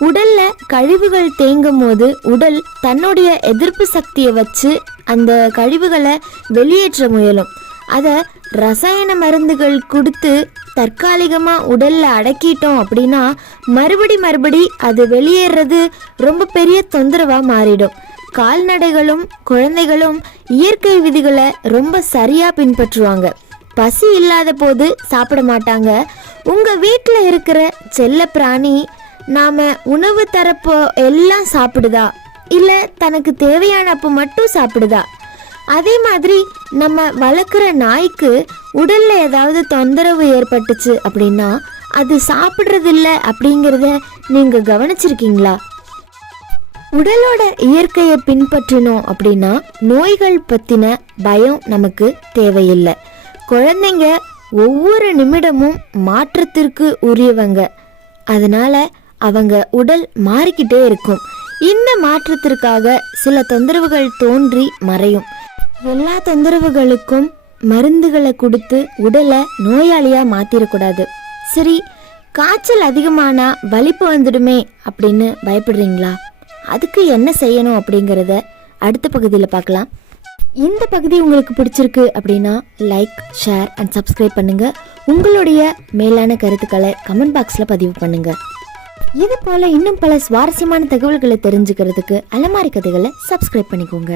உடல்ல கழிவுகள் தேங்கும் போது உடல் தன்னுடைய எதிர்ப்பு சக்தியை வச்சு அந்த கழிவுகளை வெளியேற்ற முயலும். அதை ரசாயன மருந்துகள் கொடுத்து தற்காலிகமாக உடல்ல அடக்கிட்டோம் அப்படின்னா மறுபடி மறுபடி அது வெளியேறது ரொம்ப பெரிய தொந்தரவாக மாறிடும். கால்நடைகளும் குழந்தைகளும் இயற்கை விதிகளை ரொம்ப சரியாக பின்பற்றுவாங்க. பசி இல்லாத போது சாப்பிட மாட்டாங்க. உங்கள் வீட்டில் இருக்கிற செல்ல பிராணி நாம உணவு தரப்போ எல்லாம் சாப்பிடுதா? இல்லை தனக்கு தேவையான அப்போ மட்டும் சாப்பிடுதா? அதே மாதிரி நம்ம வளர்க்குற நாய்க்கு உடல்ல ஏதாவது தொந்தரவு ஏற்பட்டுச்சு அப்படின்னா அது சாப்பிட்றதில்ல அப்படிங்கிறத நீங்க கவனிச்சிருக்கீங்களா? உடலோட இயற்கையை பின்பற்றினோம் அப்படின்னா நோய்கள் பற்றின பயம் நமக்கு தேவையில்லை. குழந்தைங்க ஒவ்வொரு நிமிடமும் மாற்றத்திற்கு உரியவங்க. அதனால அவங்க உடல் மாறிக்கிட்டே இருக்கும். இந்த மாற்றத்திற்காக சில தொந்தரவுகள் தோன்றி மறையும். எல்லா தொந்தரவுகளுக்கும் மருந்துகளை கொடுத்து உடலை நோயாளியாக மாத்திரக்கூடாது. சரி காய்ச்சல் அதிகமானா வலிப்பு வந்துடுமே அப்படின்னு பயப்படுறீங்களா? அதுக்கு என்ன செய்யணும் அப்படிங்கிறத அடுத்த பகுதியில் பார்க்கலாம். இந்த பகுதி உங்களுக்கு பிடிச்சிருக்கு அப்படின்னா லைக் ஷேர் அண்ட் சப்ஸ்கிரைப் பண்ணுங்கள் உங்களுடைய மேலான கருத்துக்களை கமெண்ட் பாக்ஸில் பதிவு பண்ணுங்கள் இது போல இன்னும் பல சுவாரஸ்யமான தகவல்களை தெரிஞ்சுக்கிறதுக்கு அலமாரி கதைகளை சப்ஸ்கிரைப் பண்ணிக்கோங்க.